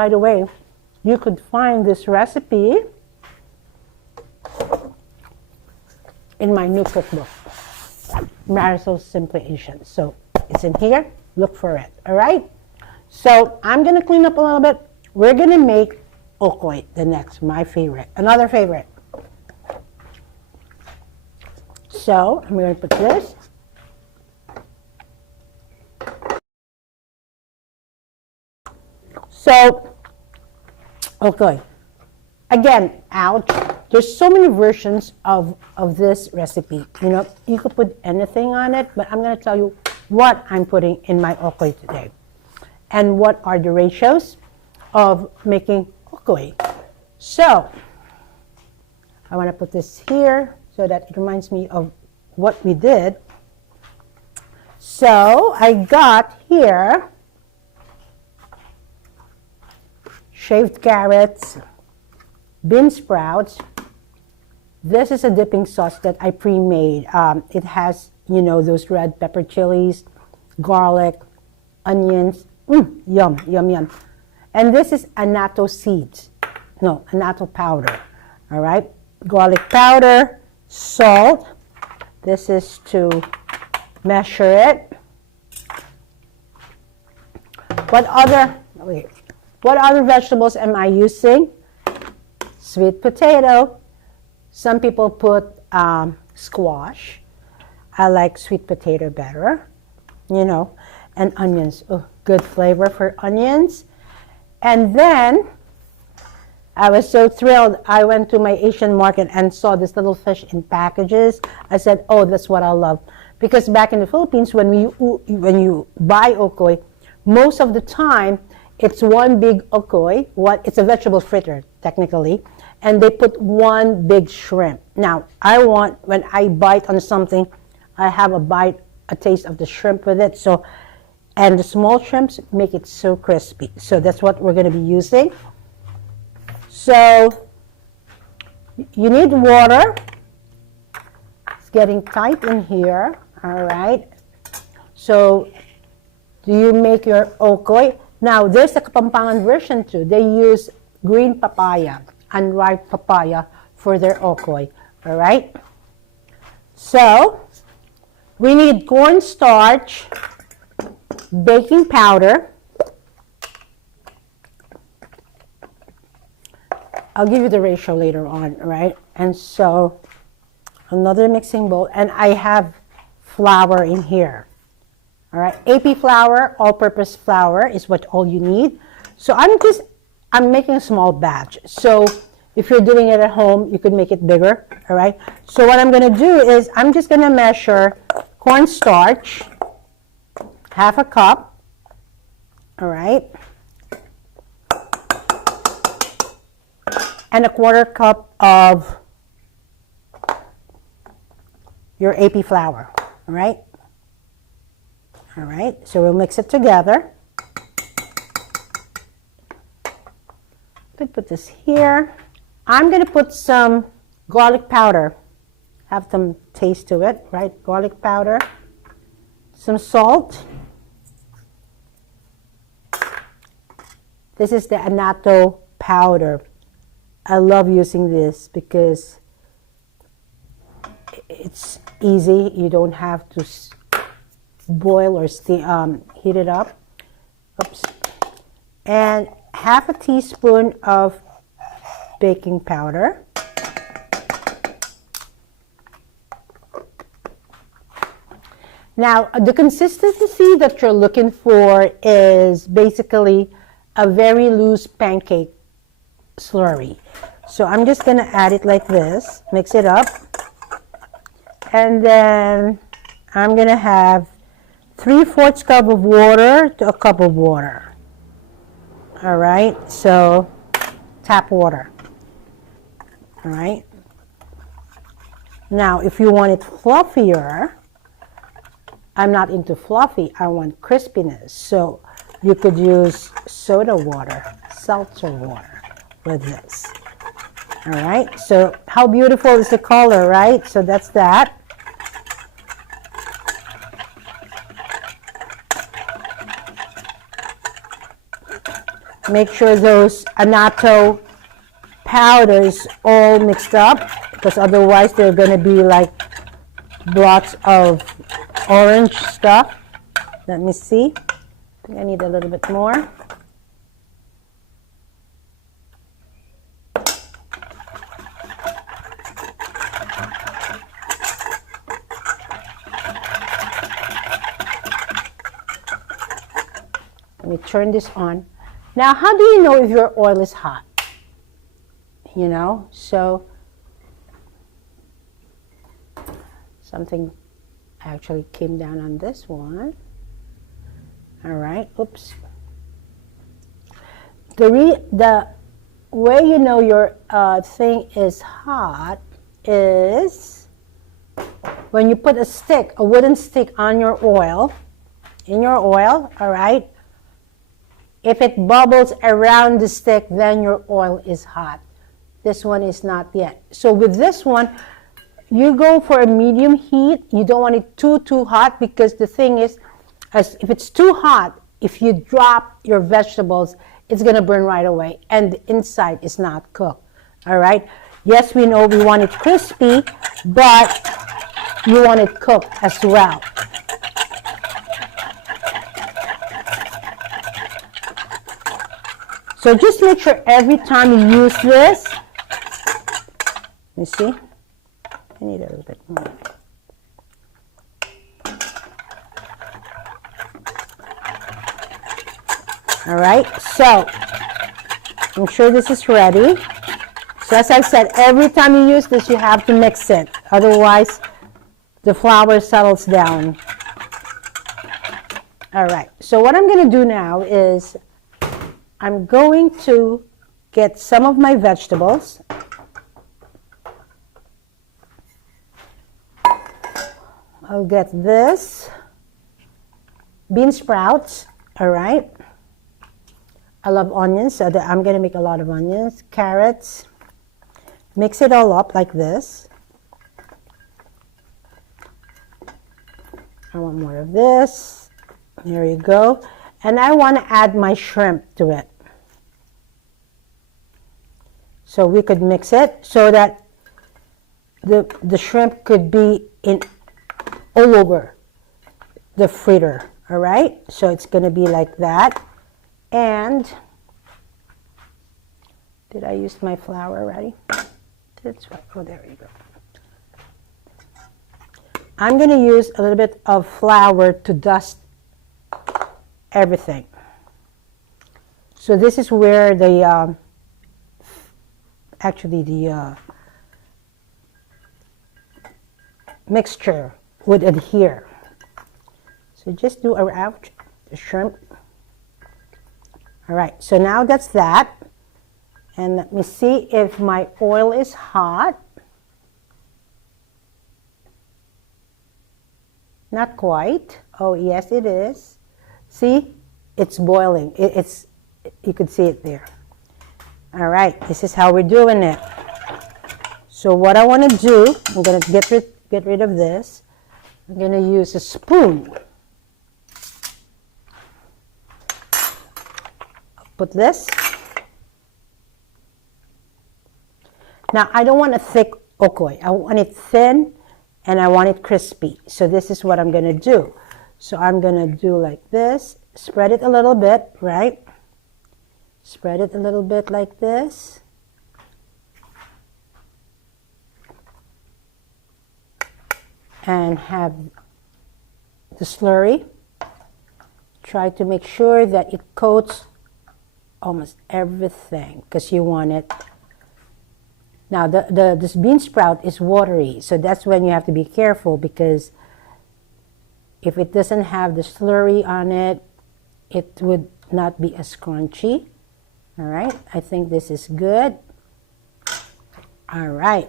By the way, you could find this recipe in my new cookbook, Maricel's Simply Asian. So it's in here. Look for it. All right. So I'm gonna clean up a little bit. We're gonna make Okoy the next. My favorite. Another favorite. So I'm gonna put this. So, okay. Again, ouch. There's so many versions of this recipe. You know, you could put anything on it, but I'm going to tell you what I'm putting in my Okoy today. And what are the ratios of making Okoy. So, I want to put this here so that it reminds me of what we did. So, I got here shaved carrots, bean sprouts. This is a dipping sauce that I pre-made. It has, you know, those red pepper chilies, garlic, onions. Yum, yum, yum. And this is annatto seeds. No, annatto powder. All right. Garlic powder, salt. This is to measure it. What other vegetables am I using? Sweet potato. Some people put squash. I like sweet potato better, you know, and onions. Oh, good flavor for onions. And then I was so thrilled. I went to my Asian market and saw this little fish in packages. I said, oh, that's what I love. Because back in the Philippines, when you buy Okoy, most of the time, it's one big Okoy. It's a vegetable fritter, technically. And they put one big shrimp. Now, when I bite on something, I have a taste of the shrimp with it. So, and the small shrimps make it so crispy. So that's what we're going to be using. So, you need water. It's getting tight in here. All right. So, do you make your Okoy? Now, there's a Kapampangan version too. They use green papaya, unripe papaya for their Okoy. All right? So, we need cornstarch, baking powder. I'll give you the ratio later on, right? And so, another mixing bowl. And I have flour in here. All right, AP flour, all-purpose flour is all you need. So I'm making a small batch. So if you're doing it at home, you could make it bigger, all right? So what I'm gonna do is I'm just gonna measure cornstarch, half a cup, all right? And a quarter cup of your AP flour, all right? All right, so we'll mix it together. Put this here. I'm going to put some garlic powder. Have some taste to it, right? Garlic powder. Some salt. This is the annatto powder. I love using this because it's easy. You don't have to boil or heat it up. Oops. And half a teaspoon of baking powder. Now, the consistency that you're looking for is basically a very loose pancake slurry. So I'm just going to add it like this, mix it up, and then I'm going to have 3/4 cup of water to a cup of water. All right, so tap water. All right. Now, if you want it fluffier, I'm not into fluffy, I want crispiness. So you could use soda water, seltzer water with this. All right, so how beautiful is the color, right? So that's that. Make sure those annatto powders all mixed up, because otherwise they're going to be like blots of orange stuff. Let me see. I think I need a little bit more. Let me turn this on. Now, how do you know if your oil is hot? You know, so something actually came down on this one. All right, oops. The way you know your thing is hot is when you put a wooden stick on your oil, all right? If it bubbles around the stick, then your oil is hot. This one is not yet. So with this one, you go for a medium heat. You don't want it too hot, because the thing is, if it's too hot, if you drop your vegetables, it's going to burn right away, and the inside is not cooked. All right? Yes, we know we want it crispy, but you want it cooked as well. So just make sure every time you use this, you see, I need a little bit more. All right, so I'm sure this is ready. So as I said, every time you use this, you have to mix it. Otherwise, the flour settles down. All right, so what I'm going to do now is I'm going to get some of my vegetables. I'll get this, bean sprouts, all right. I love onions, so I'm going to make a lot of onions, carrots. Mix it all up like this. I want more of this. There you go. And I want to add my shrimp to it. So we could mix it so that the shrimp could be in all over the fritter, all right? So it's going to be like that. And did I use my flour already? That's right. Oh, there you go. I'm going to use a little bit of flour to dust everything. So this is where the mixture would adhere. So just do around the shrimp. All right, so now that's that. And let me see if my oil is hot. Not quite. Oh, yes, it is. See, it's boiling. You could see it there. All right, this is how we're doing it. So what I want to do, I'm going to get rid of this. I'm going to use a spoon. Put this. Now, I don't want a thick okoy. I want it thin and I want it crispy. So this is what I'm going to do. So I'm going to do like this. Spread it a little bit, right? Spread it a little bit like this. And have the slurry. Try to make sure that it coats almost everything because you want it. Now this bean sprout is watery, so that's when you have to be careful, because if it doesn't have the slurry on it, it would not be as crunchy. All right, I think this is good. All right.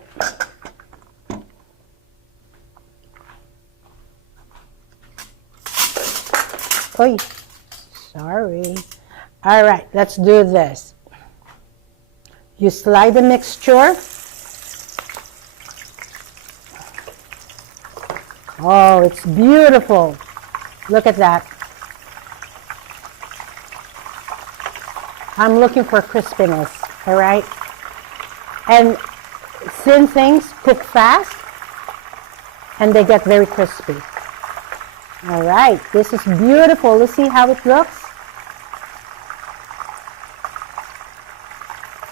Oy, sorry. All right, let's do this. You slide the mixture. Oh, it's beautiful. Look at that. I'm looking for crispiness, all right? And thin things cook fast, and they get very crispy. All right, this is beautiful. Let's see how it looks.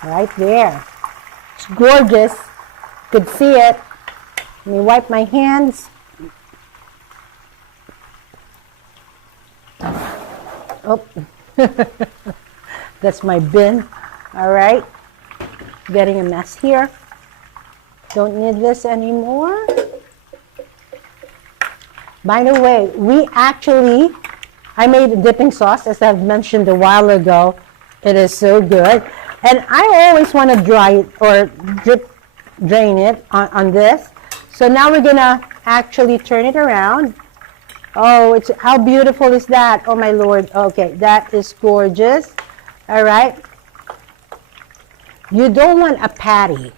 Right there. It's gorgeous. Could see it. Let me wipe my hands. Oh, that's my bin. All right, getting a mess here. Don't need this anymore. By the way, I made a dipping sauce, as I've mentioned a while ago. It is so good. And I always want to dry it or drain it on this. So now we're going to actually turn it around. Oh, how beautiful is that? Oh, my Lord. Okay, that is gorgeous. All right. You don't want a patty,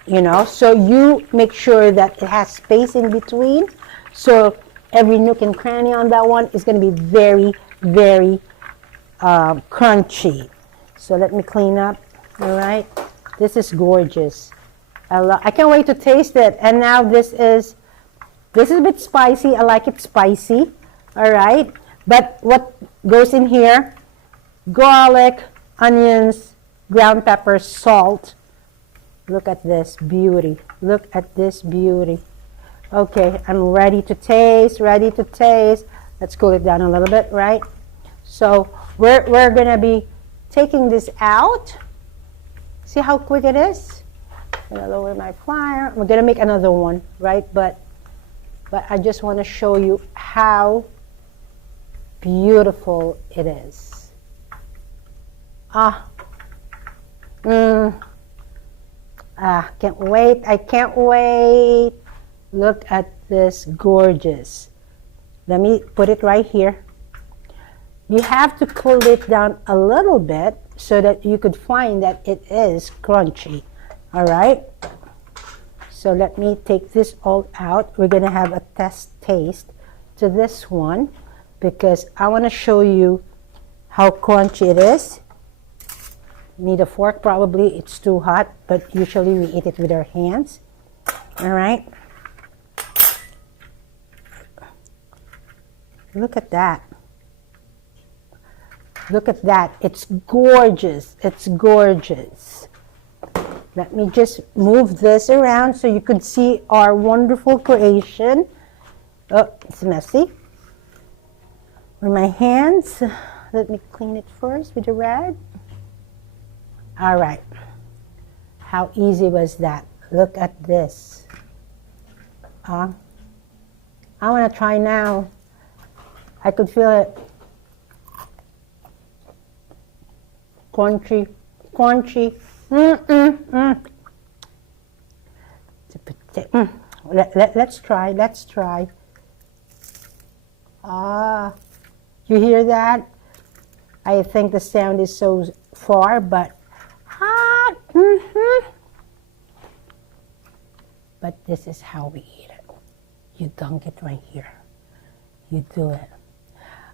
so you make sure that it has space in between. So every nook and cranny on that one is going to be very, very crunchy. So let me clean up. All right. This is gorgeous. I can't wait to taste it. And now this is a bit spicy. I like it spicy. All right. But what goes in here? Garlic, onions, ground pepper, salt. Look at this beauty. Look at this beauty. Okay, I'm ready to taste, Let's cool it down a little bit, right? So we're going to be taking this out. See how quick it is? I'm going to lower my fire. We're going to make another one, right? But I just want to show you how beautiful it is. Can't wait. I can't wait. Look at this gorgeous. Let me put it right here. You have to cool it down a little bit so that you could find that it is crunchy. All right. So let me take this all out. We're going to have a test taste to this one because I want to show you how crunchy it is. Need a fork probably. It's too hot, but usually we eat it with our hands. All right. Look at that. Look at that. It's gorgeous. It's gorgeous. Let me just move this around so you could see our wonderful creation. Oh, it's messy. With my hands. Let me clean it first with a rag. All right. How easy was that? Look at this. I want to try now. I could feel it. Crunchy, crunchy. Let's try. Let's try. You hear that? I think the sound is so far, but hot. But this is how we eat it. You dunk it right here. You do it.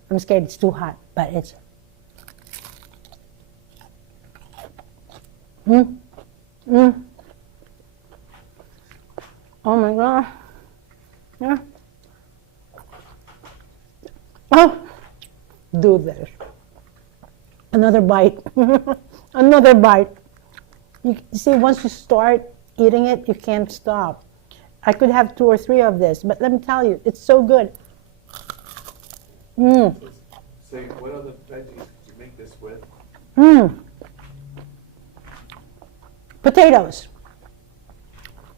I'm scared it's too hot, but it's. Oh my God. Yeah. Oh, do this. Another bite. Another bite. You see, once you start eating it, you can't stop. I could have 2 or 3 of this, but let me tell you, it's so good. Say, what other veggies did you make this with? Potatoes.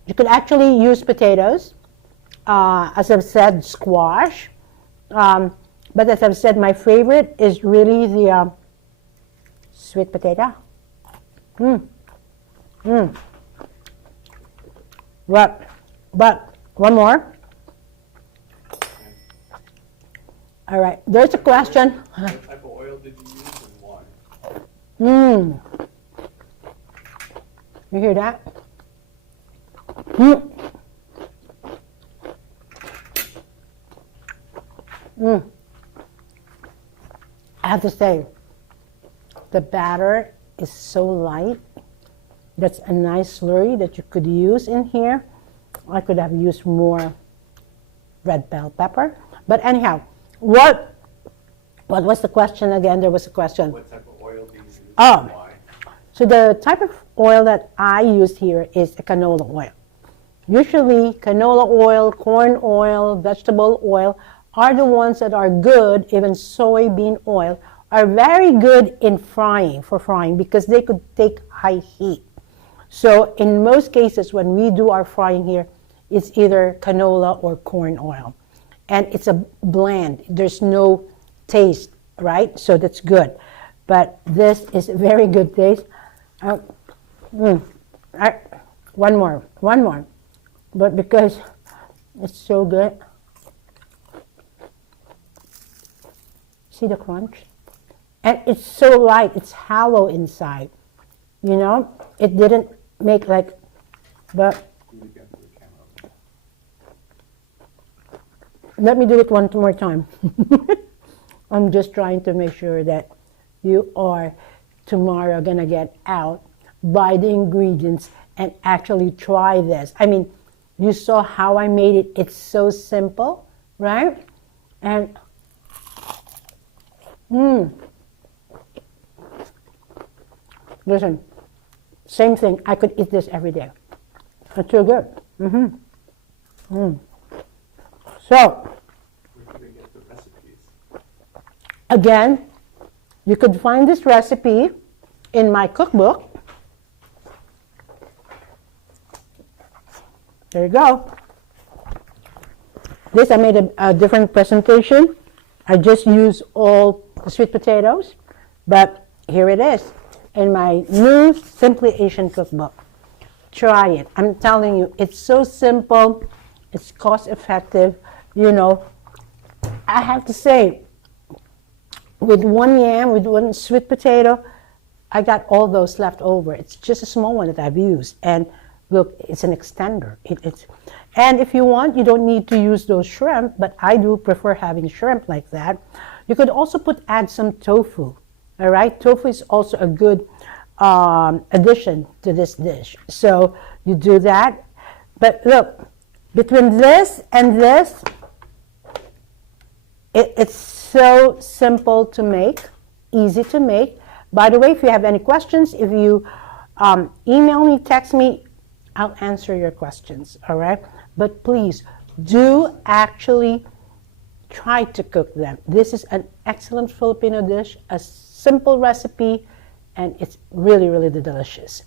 You could actually use potatoes. As I've said, squash. But as I've said, my favorite is really the sweet potato. But one more. All right, there's a question. What type of oil did you use and why? You hear that? I have to say, the batter is so light. That's a nice slurry that you could use in here. I could have used more red bell pepper. But anyhow, what was the question again? There was a question. What type of oil do you use Oh. and why? So the type of oil that I use here is a canola oil. Usually canola oil, corn oil, vegetable oil are the ones that are good. Even soybean oil are very good in frying, because they could take high heat. So in most cases when we do our frying here, it's either canola or corn oil. And it's a blend. There's no taste, right? So that's good. But this is very good taste. One more. But because it's so good. See the crunch? And it's so light. It's hollow inside. You know? It didn't make like, but Do it again for the camera. let me do it one more time. I'm just trying to make sure that you are tomorrow gonna get out, buy the ingredients, and actually try this. I mean, you saw how I made it. It's so simple, right? And listen, same thing. I could eat this every day. It's so good. So Where can we get the recipes? again, you could find this recipe in my cookbook. There you go. This I made a different presentation. I just used all the sweet potatoes, but here it is in my new Simply Asian cookbook. Try it. I'm telling you, it's so simple. It's cost effective. You know, I have to say, with one yam, with one sweet potato, I got all those left over. It's just a small one that I've used. And look, it's an extender. And if you want, you don't need to use those shrimp, but I do prefer having shrimp like that. You could also add some tofu. All right, tofu is also a good addition to this dish. So you do that. But look, between this and this, it's so simple to make, easy to make. By the way, if you have any questions, if you email me, text me, I'll answer your questions, all right? But please do actually try to cook them. This is an excellent Filipino dish, a simple recipe, and it's really, really delicious.